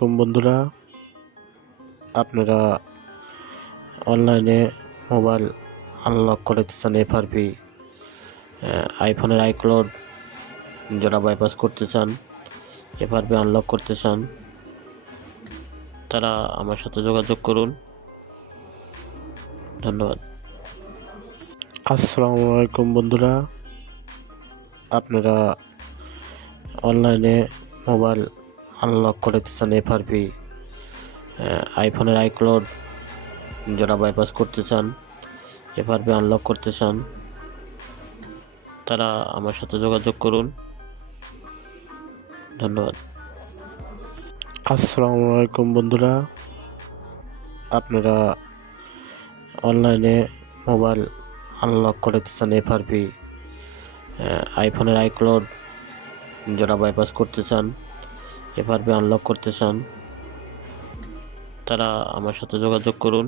আলাইকুম বন্ধুরা, আপনারা অনলাইনে মোবাইল আনলক করতে চান এফআরপি আইফোনের আইক্লাউড যারা বাইপাস করতে চান, এফআরপি আনলক করতে চান, তারা আমার সাথে যোগাযোগ করুন। ধন্যবাদ। আসসালামু আলাইকুম বন্ধুরা, আপনারা অনলাইনে মোবাইল আনলক করতে চান এফআরপি আইফোনের আইক্লাউড যারা বাইপাস করতে চান, এফআরপি আনলক করতে চান, তারা আমার সাথে যোগাযোগ করুন। ধন্যবাদ। আসসালামু আলাইকুম বন্ধুরা, আপনারা অনলাইনে মোবাইল আনলক করতে চান এফআরপি আইফোনের আইক্লাউড যারা বাইপাস করতে চান, এফআরপি আনলক করতে চান, তারা আমার সাথে যোগাযোগ করুন।